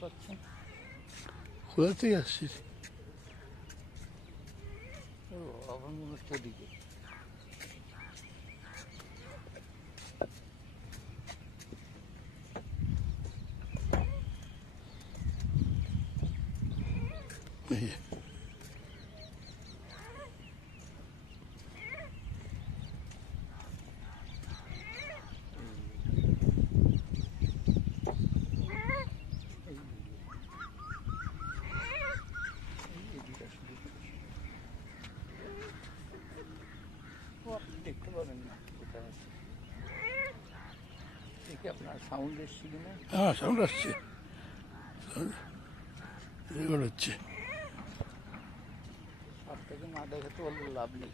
পাচ্ছেন? কোথা থেকে আসছি? আমার মনে হচ্ছে ওদিকে। আপনি দেখতে পাবেন না কোথায় আছে। দেখি আপনার সাউন্ড এসছে কিনা। হ্যাঁ, সাউন্ড আসছে, রেকর্ড হচ্ছে। আপনাকে না দেখে তো লাভ নেই।